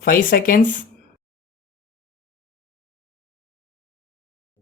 5 seconds.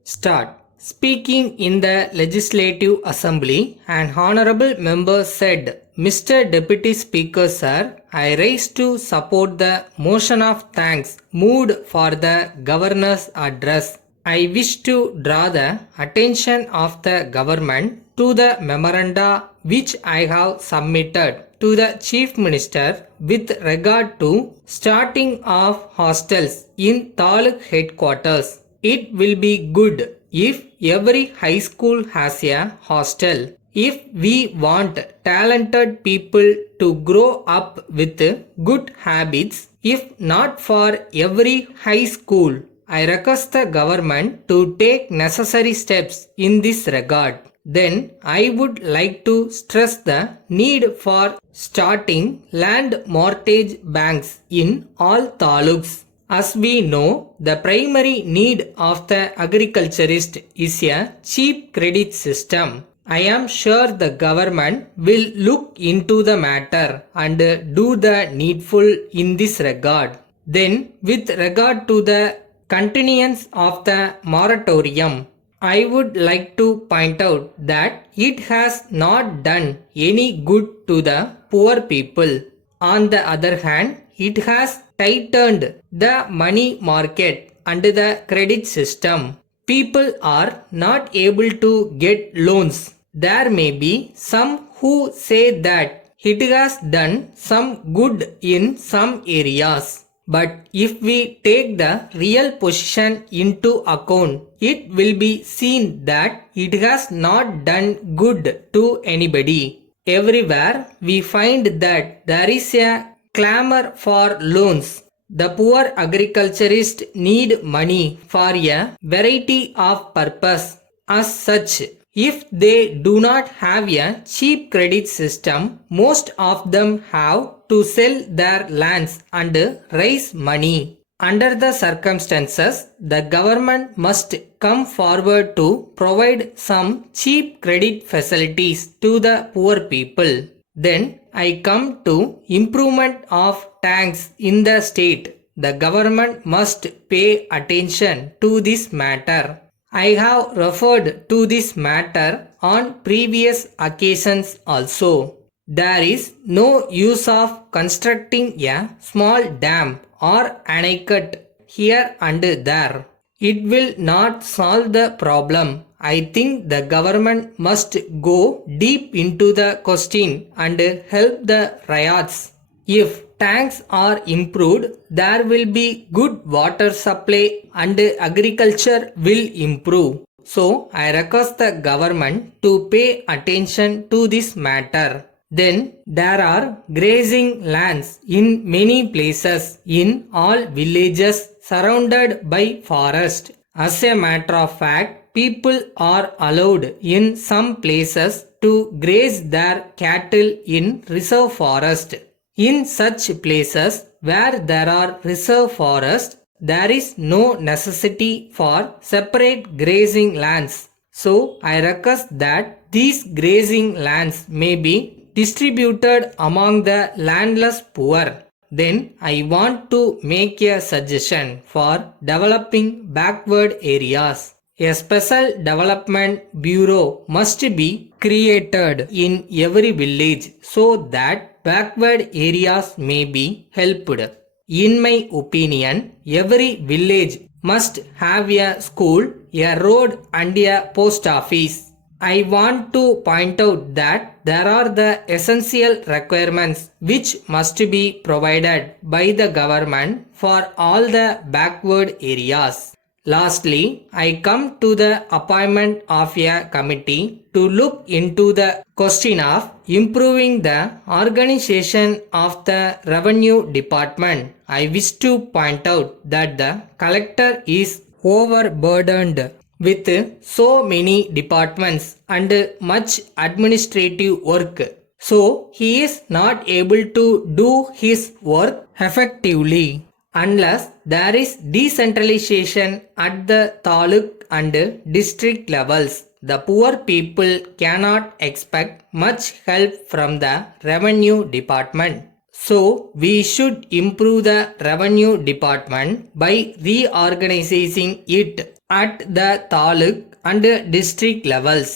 Start. Speaking in the Legislative Assembly, an honorable member said, Mr. Deputy Speaker Sir, I rise to support the motion of thanks moved for the Governor's address. I wish to draw the attention of the government to the memoranda which I have submitted to the Chief Minister with regard to starting of hostels in Taluk headquarters. It will be good if every high school has a hostel. If we want talented people to grow up with good habits, if not for every high school, I request the government to take necessary steps in this regard. Then I would like to stress the need for starting land mortgage banks in all taluks. As we know, the primary need of the agriculturist is a cheap credit system. I am sure the government will look into the matter and do the needful in this regard. Then, with regard to the continuance of the moratorium, I would like to point out that it has not done any good to the poor people. On the other hand, it has tightened the money market and the credit system. People are not able to get loans. There may be some who say that it has done some good in some areas. But if we take the real position into account, it will be seen that it has not done good to anybody. Everywhere we find that there is a clamor for loans. The poor agriculturists need money for a variety of purpose. As such, if they do not have a cheap credit system, most of them have to sell their lands and raise money. Under the circumstances, the government must come forward to provide some cheap credit facilities to the poor people. Then I come to improvement of tanks in the state. The government must pay attention to this matter. I have referred to this matter on previous occasions also. There is no use of constructing a small dam or anecut here and there. It will not solve the problem. I think the government must go deep into the question and help the riots. If tanks are improved, there will be good water supply and agriculture will improve. So, I request the government to pay attention to this matter. Then, there are grazing lands in many places in all villages surrounded by forest. As a matter of fact, people are allowed in some places to graze their cattle in reserve forest. In such places where there are reserve forests, there is no necessity for separate grazing lands. So, I request that these grazing lands may be distributed among the landless poor. Then I want to make a suggestion for developing backward areas. A special development bureau must be created in every village so that backward areas may be helped. In my opinion, every village must have a school, a road and a post office. I want to point out that there are the essential requirements which must be provided by the government for all the backward areas. Lastly, I come to the appointment of a committee to look into the question of improving the organization of the revenue department. I wish to point out that the collector is overburdened with so many departments and much administrative work. So, he is not able to do his work effectively unless there is decentralization at the taluk and district levels. The poor people cannot expect much help from the revenue department. So, we should improve the revenue department by reorganizing it at the taluk and district levels.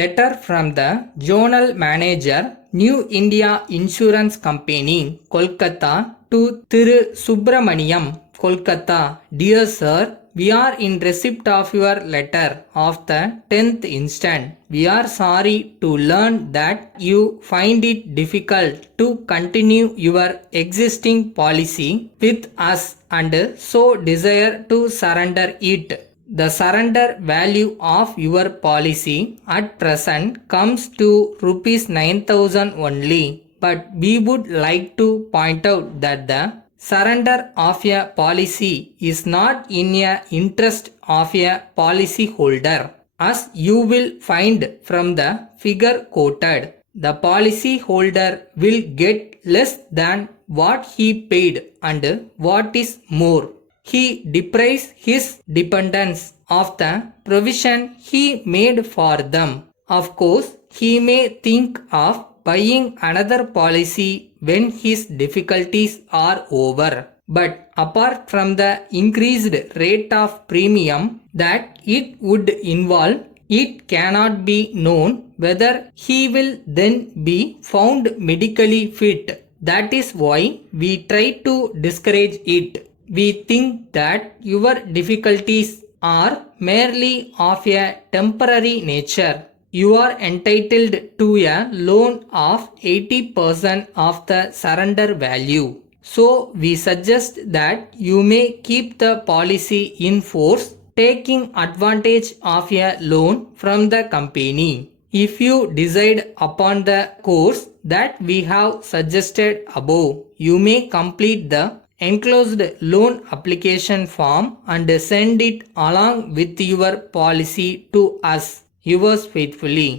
Letter from the Zonal Manager, New India Insurance Company, Kolkata to Thiru Subramaniam, Kolkata. Dear Sir, we are in receipt of your letter of the 10th instant. We are sorry to learn that you find it difficult to continue your existing policy with us and so desire to surrender it. The surrender value of your policy at present comes to rupees 9,000 only, but we would like to point out that the surrender of a policy is not in a interest of a policy holder. As you will find from the figure quoted, the policy holder will get less than what he paid and what is more, he deprives his dependents of the provision he made for them. Of course, he may think of buying another policy when his difficulties are over. But apart from the increased rate of premium that it would involve, it cannot be known whether he will then be found medically fit. That is why we try to discourage it. We think that your difficulties are merely of a temporary nature. You are entitled to a loan of 80% of the surrender value. So we suggest that you may keep the policy in force, taking advantage of a loan from the company. If you decide upon the course that we have suggested above, you may complete the enclosed loan application form and send it along with your policy to us. Yours faithfully.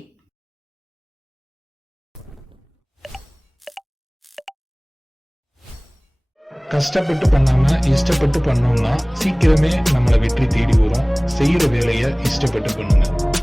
கஷ்டப்பட்டு பண்ணாம இஷ்டப்பட்டு பண்ணோம்னா சீக்கிரமே நம்மளை வெற்றி தேடி வரும். செய்யற வேலையை இஷ்டப்பட்டு பண்ணுங்க.